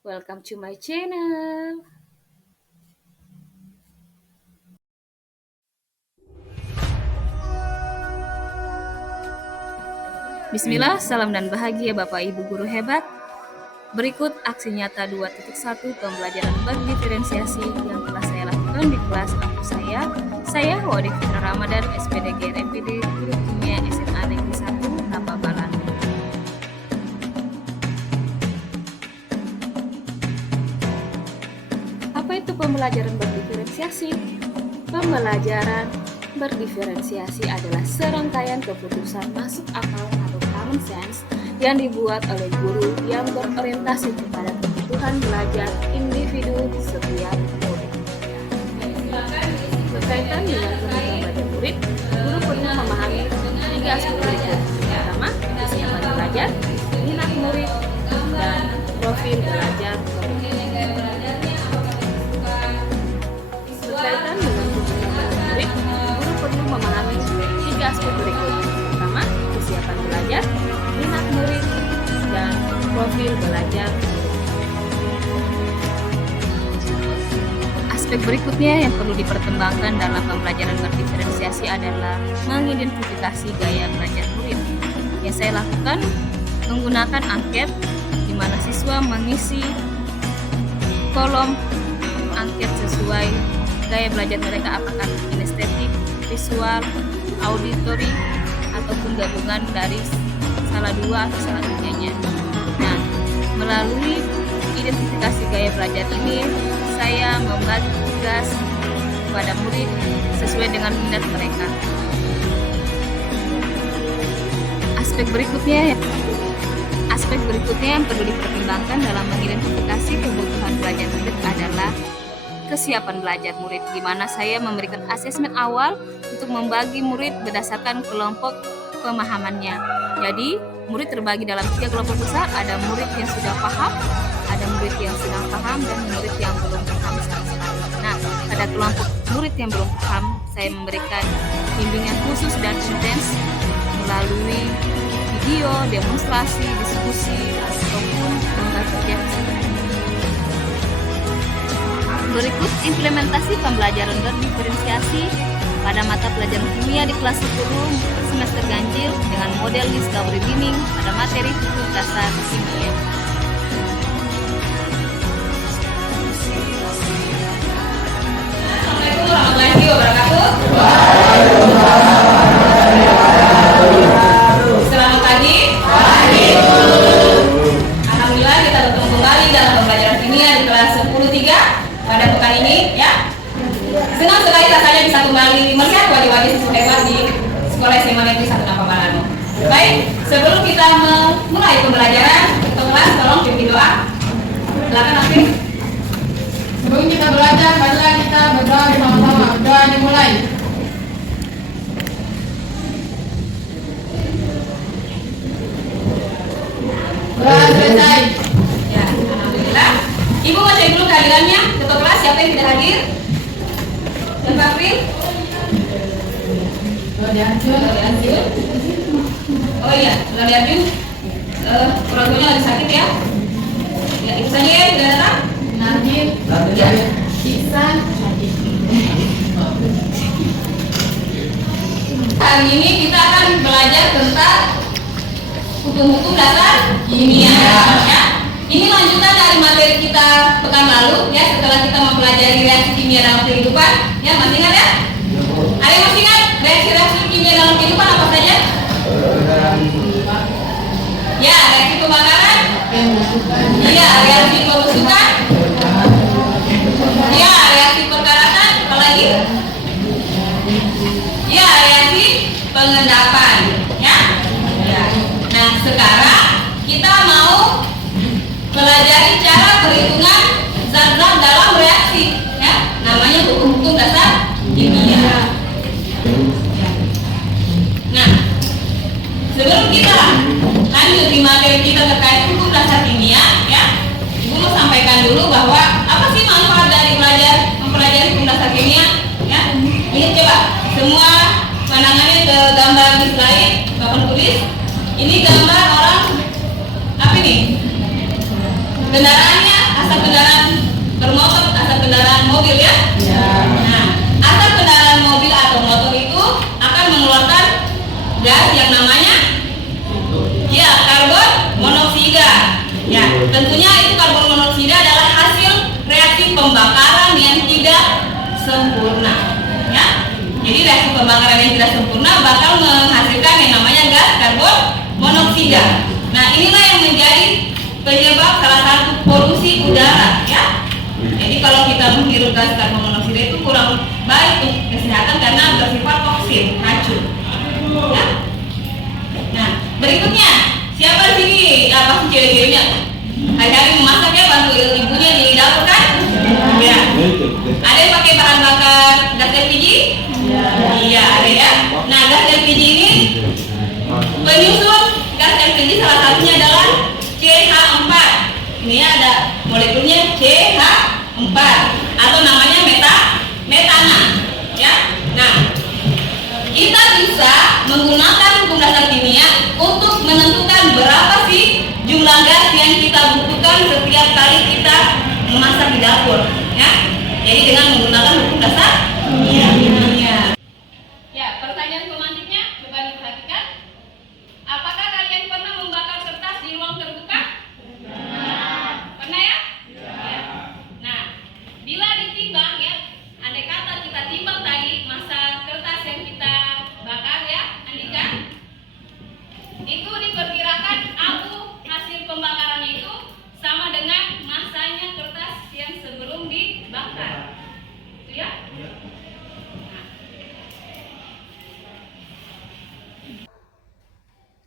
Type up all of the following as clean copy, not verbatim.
Welcome to my channel. Bismillah, salam dan bahagia Bapak Ibu guru hebat. Berikut aksi nyata 2.1 pembelajaran berdiferensiasi yang telah saya lakukan di kelas aku saya. Saya Wadi Fitra Ramadan, SPDG RMPD, Guru Kimia SMA Negeri 1, Tababalan. Apa itu pembelajaran berdiferensiasi? Pembelajaran berdiferensiasi adalah serangkaian keputusan masuk akal atau common sense yang dibuat oleh guru yang berorientasi kepada kebutuhan belajar individu setiap murid. Berkaitan dengan kebutuhan belajar murid, guru perlu memahami 3 aspek berikut. Pertama, kesiapan belajar, minat murid, dan profil belajar murid. Berkaitan dengan kebutuhan belajar murid, guru perlu memahami 3 aspek berikut. Pertama, kesiapan belajar, minat murid, dan profil belajar murid. Aspek berikutnya yang perlu dipertimbangkan dalam pembelajaran berdiferensiasi adalah mengidentifikasi gaya belajar murid. Yang saya lakukan menggunakan angket di mana siswa mengisi kolom angket sesuai gaya belajar mereka, apakah kinestetik, visual, auditory, ataupun gabungan dari salah dua atau salah tiganya. Nah, melalui identifikasi gaya belajar ini, saya membagi tugas kepada murid sesuai dengan minat mereka. Aspek berikutnya yang perlu dipertimbangkan dalam mengidentifikasi kebutuhan belajar murid adalah kesiapan belajar murid, di mana saya memberikan asesmen awal untuk membagi murid berdasarkan kelompok pemahamannya. Jadi, murid terbagi dalam 3 kelompok besar, ada murid yang sudah paham, ada murid yang sedang paham, dan murid yang belum paham sama sekali. Nah, pada kelompok murid yang belum paham, saya memberikan bimbingan khusus dan intens melalui video, demonstrasi, diskusi, ataupun lomba kerja. Berikut implementasi pembelajaran berdiferensiasi pada mata pelajaran kimia di kelas 10 semester ganjil dengan model discovery beaming pada materi hukum dasar kimia. Assalamualaikum warahmatullahi wabarakatuh. Selamat pagi. Alhamdulillah kita bertemu kembali dalam pembelajaran kimia di kelas 10-3 pada pekan ini, ya. Senang sekali rasanya bisa kembali melihat wajah-wajah siswa hebat di Sekolah SMA Negeri 1 Tababalan. Baik, sebelum kita memulai pembelajaran, kelas tolong pimpin doa. Silakan Afif. Sebelum kita belajar, marilah kita berdoa bersama-sama. Doa dimulai. Doa selesai. Ya, alhamdulillah. Ibu mau cek dulu kehadirannya. Ketua kelas siapa yang tidak hadir? Dan Pak Fri? Doa dihancur. Oh iya, sudah dihadir. Orang tuanya lagi sakit ya. Ya, itu saja ya, tidak datang. Narjin. Ya. Iksan. Hari ini kita akan belajar tentang hukum-hukum dasar kimia. Ya. Ini lanjutan dari materi kita pekan lalu, ya, setelah kita mempelajari reaksi kimia dalam kehidupan. Ya, masih ingat ya? Ada yang masih ingat reaksi-reaksi kimia dalam kehidupan apa saja? Ya, reaksi pembakaran. Iya, reaksi pembusukan. Ya, reaksi perkaratan. Apalagi? Ya, reaksi pengendapan. Ya. Ya. Nah, sekarang kita mau pelajari cara perhitungan zat-zat dalam reaksi, ya, namanya hukum-hukum dasar kimia. Nah, sebelum kita lanjut di materi kita terkait hukum dasar kimia, ya, Ibu mau sampaikan dulu bahwa apa sih manfaat dari mempelajari hukum dasar kimia, ya. Ini coba semua pandangannya ke gambar di slide, Bapak tulis. Ini gambar orang apa ini? Kendaraannya asap kendaraan bermotor, asap kendaraan mobil ya. Nah, asap kendaraan mobil atau motor itu akan mengeluarkan gas yang namanya karbon monoksida. Ya, tentunya itu karbon monoksida adalah hasil reaksi pembakaran yang tidak sempurna. Ya, jadi reaksi pembakaran yang tidak sempurna bakal menghasilkan yang namanya gas karbon monoksida. Nah, inilah yang menjadi penyebab salah satu polusi udara. Ya, jadi kalau kita menghirup gas karbon monoksida itu kurang baik untuk kesehatan karena bersifat toksin, racun. Ya. Nah, berikutnya siapa di sini? Ya, pasti cewek-ceweknya. Hari-hari memasak ya, bantu ibunya di dapur kan? Ya. Ada yang pakai bahan bakar gas LPG? Iya, ada ya. Nah, gas LPG ini penyusun gas LPG salah satunya adalah CH4. Ini ada molekulnya CH4 atau namanya metana. Ya. Nah, kita bisa menggunakan hukum dasar kimia untuk menentukan berapa sih jumlah gas yang kita butuhkan setiap kali kita memasak di dapur. Ya. Jadi dengan menggunakan hukum dasar kimia. Ya, pertanyaan pemantiknya coba diperhatikan. Apakah kalian pernah membakar kertas di ruang terbuka? Pernah ya? Ya. Nah, bila ditimbang ya, andai kata kita timbang tadi massa kertas yang kita bakar ya, Andika, itu diperkirakan hasil pembakarannya itu sama dengan massanya kertas yang sebelum dibakar. Itu ya? Nah.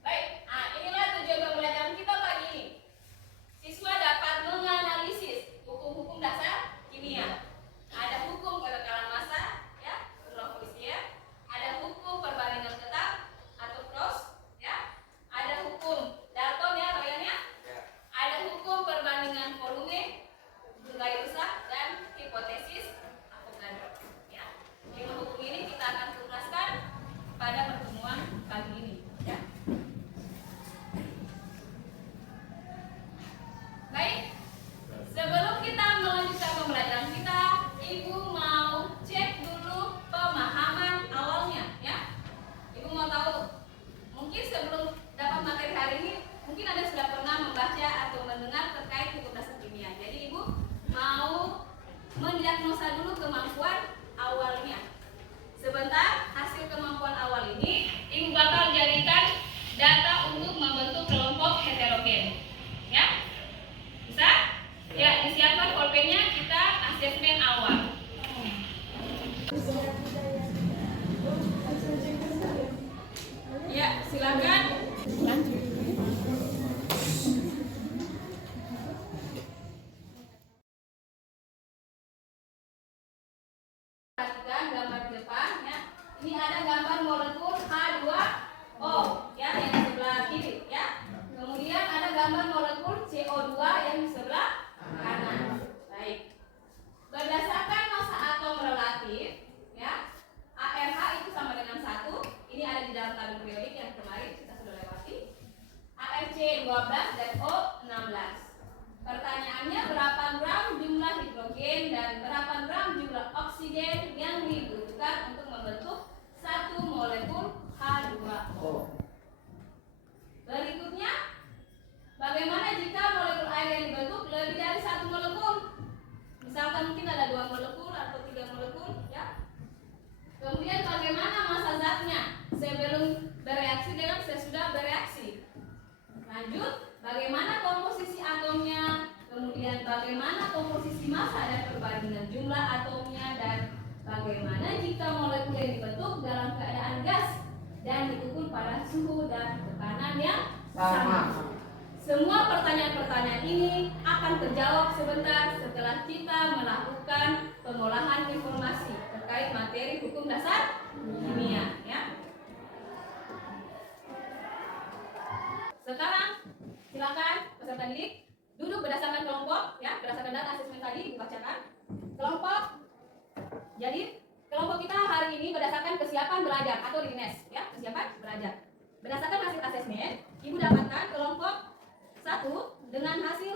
Baik, inilah tujuan pembelajaran kita pagi ini. Siswa dapat menganalisis hukum-hukum dasar kimia. Ada hukum kekekalan massa, ya, Lavoisier. Ada hukum perbandingan tetap atau Gauss, ya. Ada hukum Dalton ya, kalian ya. Ada hukum perbandingan volume, gaya rusak dan hipotesis Avogadro. Ya. 5 hukum ini kita akan tuntaskan pada pertemuan pagi ini, ya. Baik, sebelum kita melanjutkan pembelajaran kita, Ibu mau cek dulu pemahaman awalnya, ya. Ibu mau tahu, mungkin sebelum dapat materi hari ini, mungkin Anda sudah pernah membaca atau mendengar terkait hukum dasar kimia. Jadi Ibu mau mendiagnosa dulu kemampuan awalnya. Sebentar, hasil kemampuan awal ini Ibu bakal jadikan data untuk membentuk kelompok heterogen, ya. Bisa? Ya, disiapkan pulpennya, kita asesmen awal. Ya, silakan. Perhatikan gambar di depan ya. Ini ada gambar molekul H2O ya, yang di sebelah kiri ya. Kemudian ada gambar molekul CO2 yang di sebelah kanan. Baik. Berdasarkan massa atom relatif ya, ARH itu sama dengan 1. Ini ada di dalam tabel periodik yang kemarin kita sudah lewati. ARC 12 dan O 16. Pertanyaannya, berapa gram jumlah hidrogen dan berapa gram jumlah oksigen yang dibutuhkan untuk membentuk satu molekul H2O. Berikutnya, bagaimana jika molekul air yang dibentuk lebih dari satu molekul? Misalkan mungkin ada 2 molekul atau 3 molekul, ya. Kemudian bagaimana massa zatnya sebelum bereaksi dengan sesudah bereaksi? Lanjut, bagaimana komposisi atomnya? Kemudian bagaimana komposisi massa dan perbandingan jumlah atomnya, dan bagaimana jika molekul yang dibentuk dalam keadaan gas dan diukur pada suhu dan tekanan yang sama. Semua pertanyaan-pertanyaan ini akan terjawab sebentar setelah kita melakukan pengolahan informasi terkait materi hukum dasar kimia, ya. Sekarang silakan peserta didik duduk berdasarkan kelompok, ya, berdasarkan data asesmen tadi dibacakan. Kelompok. Jadi kelompok kita hari ini berdasarkan kesiapan belajar atau readiness, ya, kesiapan belajar. Berdasarkan hasil asesmen, Ibu dapatkan kelompok 1 dengan hasil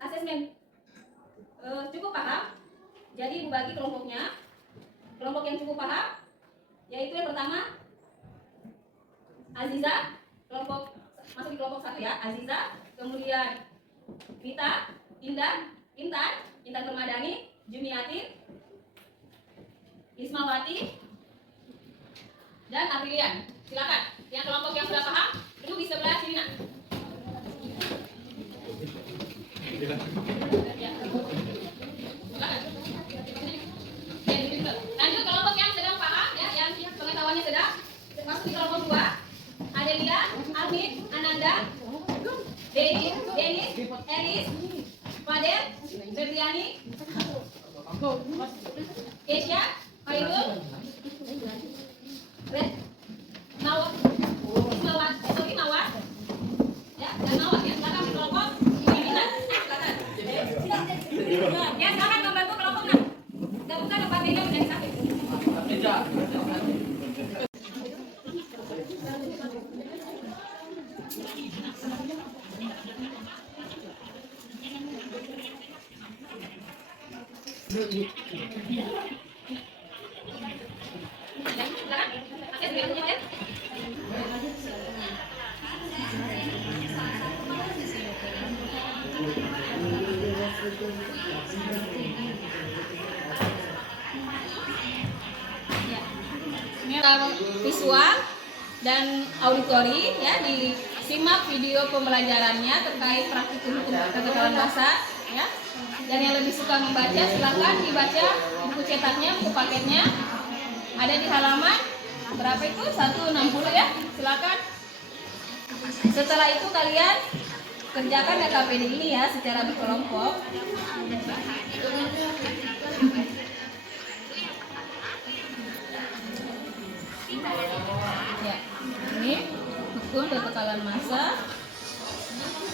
asesmen cukup paham. Jadi Ibu bagi kelompoknya. Kelompok yang cukup paham yaitu yang pertama Aziza, masuk di kelompok 1 ya. Aziza, kemudian Mita, Intan Permadani, Jumiatin, Ismawati, dan Aprilian. Silakan. Yang kelompok yang sudah paham, duduk di sebelah sini nak. Ya. Silakan. Lanjut kelompok yang sedang paham ya, yang pengetahuannya sedang masuk di kelompok 2. Adelia, Alvin, Ananda, Denis, Elis, Fadel, Febriani, Kesha, Khairul, Mawar, ya, dan Mawar ya, silakan di kelompok pimpinan, silakan. Ya, silakan membantu kelompok nak. Gabungkan tempat meja menjadi satu. Visual dan auditori ya, disimak video pembelajarannya terkait praktikum keketahuan bahasa ya. Dan yang lebih suka membaca silakan dibaca buku cetaknya, buku paketnya ada di halaman berapa itu 160 ya, silakan. Setelah itu kalian kerjakan KKPD ini ya secara berkelompok. Ya, ini hukum kekekalan massa.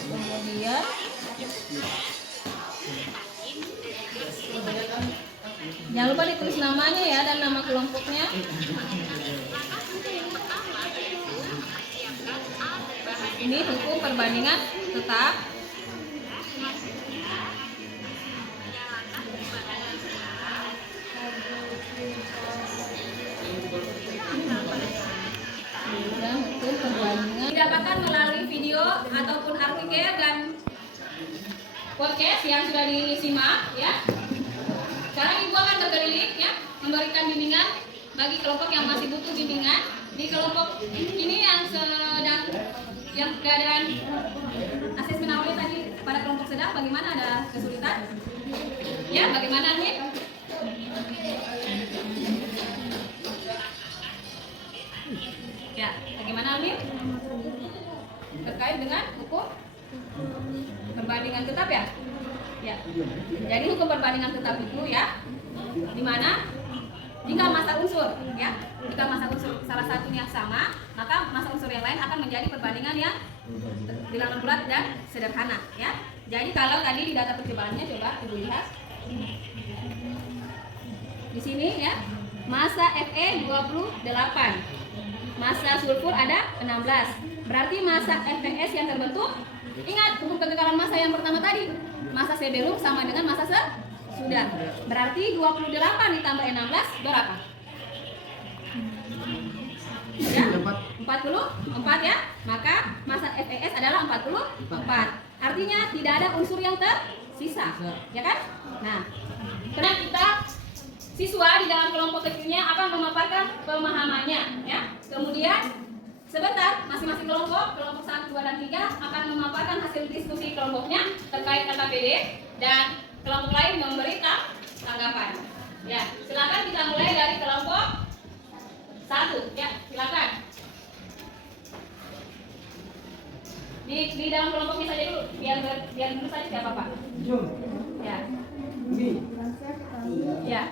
Kemudian jangan lupa ditulis namanya ya dan nama kelompoknya. Ini hukum perbandingan tetap. Dan hukum perbandingan didapatkan melalui video ataupun artikel dan podcast yang sudah disimak ya. Sekarang Ibu akan berkeliling ya, memberikan bimbingan bagi kelompok yang masih butuh bimbingan. Di kelompok ini yang keadaan asesmen awalnya tadi pada kelompok sedang, bagaimana, ada kesulitan? Ya, bagaimana nih? Ya, bagaimana Almin? Terkait dengan hukum perbandingan tetap ya? Ya. Jadi hukum perbandingan tetap itu ya, di mana jika massa unsur ya, jika massa unsur salah satunya sama, maka massa unsur yang lain akan menjadi perbandingan yang bilangan bulat dan sederhana ya. Jadi kalau tadi di data percobaannya coba Ibu lihat di sini ya, massa Fe 28, massa sulfur ada 16. Berarti massa FeS yang terbentuk, ingat hukum kekekalan massa yang pertama tadi, massa sebelum sama dengan massa sesudah. Berarti 28 ditambah 16 berapa? Ya, 44 ya. Maka massa FeS adalah 44. Artinya tidak ada unsur yang tersisa, ya kan? Nah, karena kita siswa di dalam kelompok kecilnya akan memaparkan pemahamannya ya. Kemudian sebentar masing-masing kelompok 1, 2, dan 3 akan memaparkan hasil diskusi kelompoknya terkait KKPD dan kelompok lain memberi tanggapan. Ya, silakan kita mulai dari kelompok 1 ya, silakan. Di dalam kelompoknya saja dulu, biar dulu saja siapa Pak? Ya. Ya.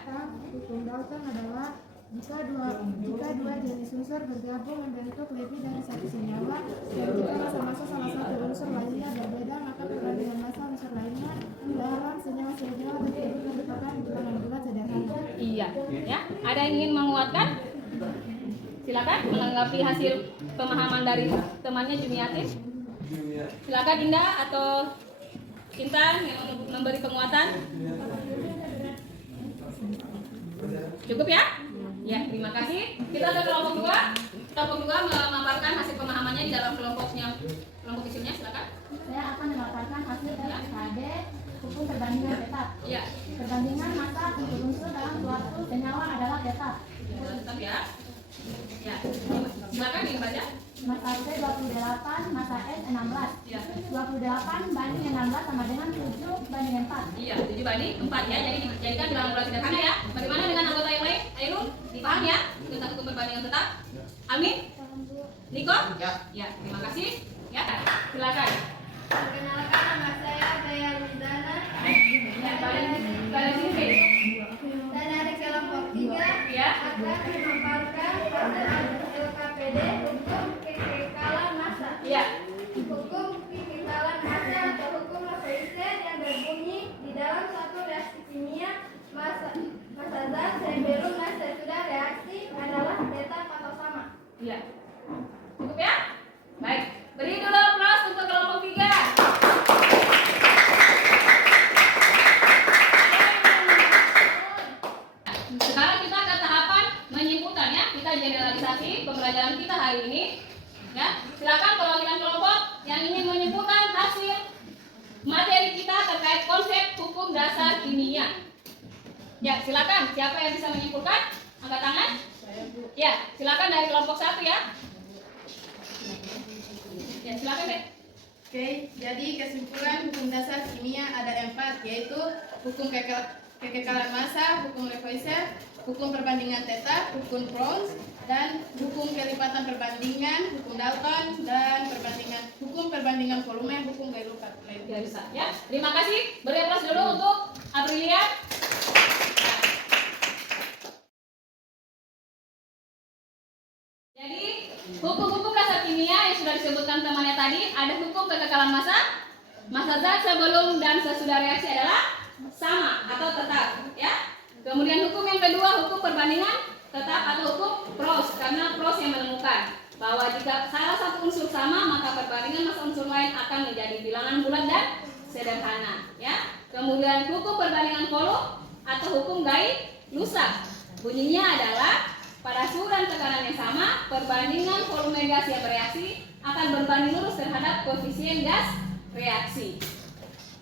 Hukum Dalton adalah jika dua jenis unsur bergabung membentuk lebih dari satu senyawa dan jika massa-massa salah satu unsur lainnya berbeda, maka perbandingan massa unsur lainnya dalam senyawa-senyawa tersebut merupakan bilangan bulat sederhana. Iya, ya. Ada yang ingin menguatkan? Silakan menanggapi hasil pemahaman dari temannya Jumiatin. Silakan Indah atau Intan yang untuk memberi penguatan. Cukup ya? Ya, terima kasih. Kita ke kelompok 2. Kelompok 2 memaparkan hasil pemahamannya di dalam kelompok kecilnya, silakan. Saya akan memaparkan hasil LKD hukum perbandingan tetap. Iya. Perbandingan massa unsur-unsur dalam suatu senyawa adalah tetap. Tetap ya. Ya. Silakan dibaca. Massa C 28, massa S 16. Ya. 28 banding 16 sama dengan 7 banding 4. Iya, 7 banding 4 ya. Jadi dijadikan bilangan bulat sederhana ya. Bagaimana dengan anggota yang lain? Ainul, dipahami ya tentang hukum perbandingan tetap? Amin? Niko? Ya. Ya, terima kasih. Ya, silakan. Perkenalkan nama saya Daya Lundana. Ya, balik sini. Dan dari kelompok 3 Ya. akan memaparkan hasil LKPD hukum kekekalan massa. Iya. Hukum kekekalan massa atau hukum Lavoisier yang berbunyi di dalam suatu reaksi kimia massa zat sebelum dan sesudah reaksi adalah tetap atau sama. Iya. Cukup ya? Baik. Beri dulu aplaus untuk kelompok 3. Sekarang kita ke tahapan menyimpulkan ya. Kita generalisasi pembelajaran kita hari ini. Ya. Silakan perwakilan kelompok yang ingin menyimpulkan hasil materi kita terkait konsep hukum dasar kimia. Ya, silakan. Siapa yang bisa menyimpulkan? Angkat tangan. Ya, silakan dari kelompok 1 ya. Ya, silakan deh. Oke, jadi kesimpulan hukum dasar kimia ada 4, yaitu hukum kekekalan massa, hukum Lavoisier, hukum perbandingan tetap, hukum Proust, dan hukum kelipatan perbandingan, hukum Dalton, dan hukum perbandingan volume, hukum Gay-Lussac. Ya, bisa. Ya, terima kasih. Beri aplaus dulu untuk Aprilia. Jadi, hukum-hukum dasar kimia yang sudah disebutkan temannya tadi, ada hukum kekekalan massa zat sebelum dan sesudah reaksi adalah sama atau tetap, ya. Kemudian hukum yang kedua, hukum perbandingan tetap atau hukum Proust, karena Proust yang menemukan bahwa jika salah satu unsur sama, maka perbandingan massa unsur lain akan menjadi bilangan bulat dan sederhana, ya. Kemudian hukum perbandingan volume atau hukum Gay-Lussac, bunyinya adalah pada suhu dan tekanan yang sama, perbandingan volume gas yang bereaksi akan berbanding lurus terhadap koefisien gas reaksi.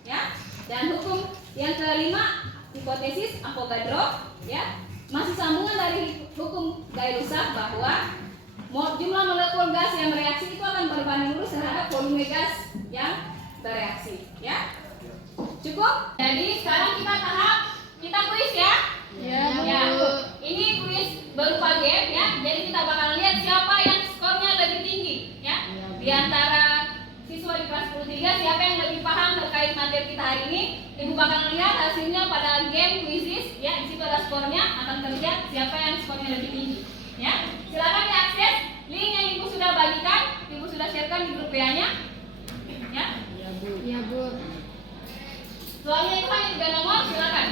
Ya. Dan hukum yang kelima, hipotesis Avogadro, ya. Masih sambungan dari hukum Gay-Lussac bahwa jumlah molekul gas yang bereaksi itu akan berbanding lurus terhadap volume gas yang bereaksi, ya. Cukup? Jadi sekarang kita kuis ya. Ya. Ini kuis berupa game ya. Jadi kita bakal lihat siapa yang skornya lebih tinggi ya. Di antara siswa di kelas 13 siapa yang lebih paham terkait materi kita hari ini. Ibu bakal lihat hasilnya pada game quizzes ya. Di situ ada skornya, akan terlihat siapa yang skornya lebih tinggi ya. Silakan diakses link yang Ibu sudah bagikan, Ibu sudah sharekan di grup WA-nya. Ya. Iya, Bu. Soalnya itu hanya 3 nomor, silakan.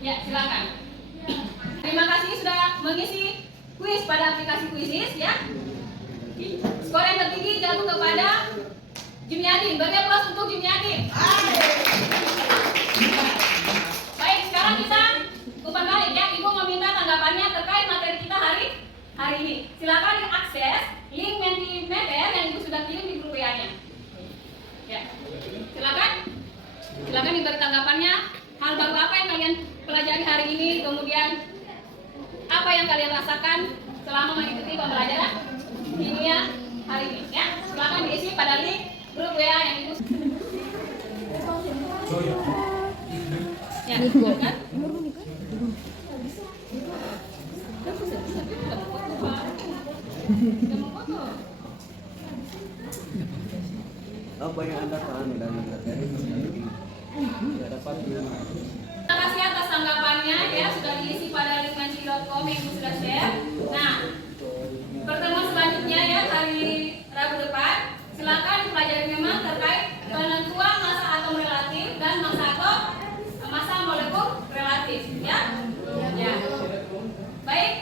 Ya, silakan. Terima kasih sudah mengisi kuis pada aplikasi Quizizz ya. Skor yang tertinggi jatuh kepada Jumyadin. Beri aplaus untuk Jumyadin. Baik, sekarang kita umpan balik ya. Ibu meminta tanggapannya terkait materi kita hari ini. Silakan diakses link Mentimeter yang Ibu sudah kirim di grup WA-nya. Ya. Silakan diberi tanggapannya. Hal baru apa yang kalian pelajari hari ini, kemudian apa yang kalian rasakan selama mengikuti pembelajaran kimia hari ini ya. Silakan diisi pada link grup WA yang Ibu. Ya, silakan. Apa yang Anda pahami dari materi ini? Tidak dapat Terima kasih atas tanggapannya ya, sudah diisi pada link mensi.com yang Ibu sudah share. Nah, pertemuan selanjutnya ya hari Rabu depan, silakan dipelajari memang terkait penentuan massa atom relatif dan massa molekul relatif ya. Ya. Baik,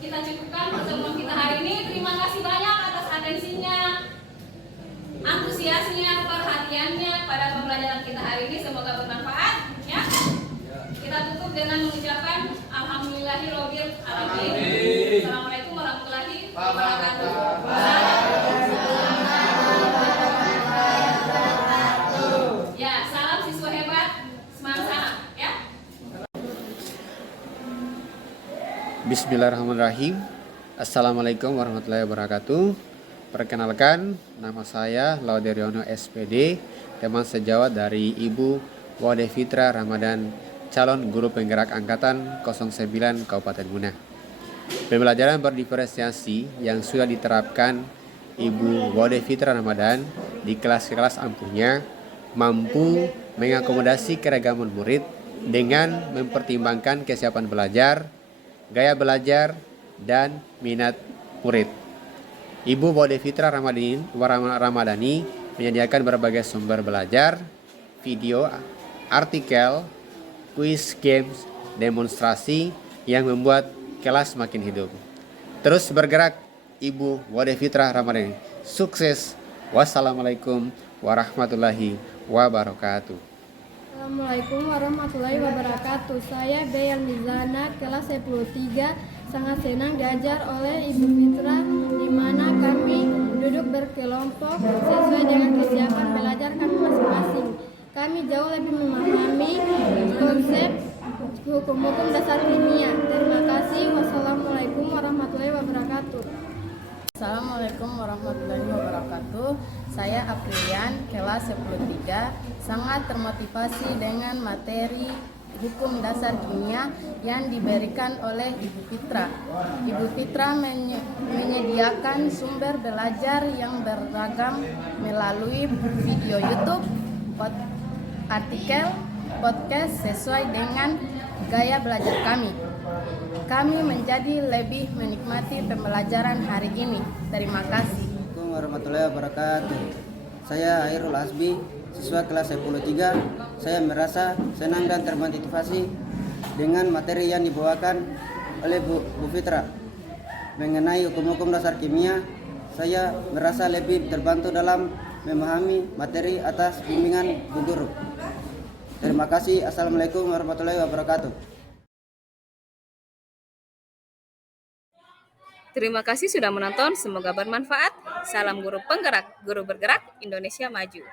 kita cukupkan pertemuan kita hari ini. Terima kasih banyak atas atensinya, antusiasnya, perhatiannya pada pembelajaran kita hari ini semoga bermanfaat ya. Kita tutup dengan mengucapkan alhamdulillahirabbil alamin. Assalamualaikum warahmatullahi wabarakatuh. Ya, salam siswa hebat, semangat sana ya. Bismillahirrahmanirrahim. Assalamualaikum warahmatullahi wabarakatuh. Perkenalkan, nama saya Lauderiono SPD, teman sejawat dari Ibu Wade Fitra Ramadan, calon guru penggerak angkatan 09 Kabupaten Muna. Pembelajaran berdiferensiasi yang sudah diterapkan Ibu Wade Fitra Ramadan di kelas-kelas ampuhnya mampu mengakomodasi keragaman murid dengan mempertimbangkan kesiapan belajar, gaya belajar, dan minat murid. Ibu Wade Fitra Ramadhani menyediakan berbagai sumber belajar, video, artikel, kuis, games, demonstrasi yang membuat kelas makin hidup. Terus bergerak, Ibu Wade Fitra Ramadhani. Sukses. Wassalamualaikum warahmatullahi wabarakatuh. Assalamualaikum warahmatullahi wabarakatuh. Saya Beyal Mizana, kelas 10-3. Sangat senang diajar oleh Ibu Fitra, di mana kami duduk berkelompok sesuai dengan kesiapan belajar kami masing-masing. Kami jauh lebih memahami konsep hukum-hukum dasar kimia. Terima kasih. Wassalamualaikum warahmatullahi wabarakatuh. Assalamualaikum warahmatullahi wabarakatuh. Saya Aprilian, kelas 10-3, sangat termotivasi dengan materi hukum dasar kimia yang diberikan oleh Ibu Fitra. Ibu Fitra menyediakan sumber belajar yang beragam melalui video YouTube, artikel, podcast sesuai dengan gaya belajar kami. Kami menjadi lebih menikmati pembelajaran hari ini. Terima kasih. Assalamualaikum warahmatullahi wabarakatuh. Saya Hairul Asbi, siswa kelas 10-3. Saya merasa senang dan termotivasi dengan materi yang dibawakan oleh Bu Fitra mengenai hukum-hukum dasar kimia. Saya merasa lebih terbantu dalam memahami materi atas bimbingan Bu Guru. Terima kasih. Assalamualaikum warahmatullahi wabarakatuh. Terima kasih sudah menonton, semoga bermanfaat. Salam guru penggerak, guru bergerak, Indonesia maju.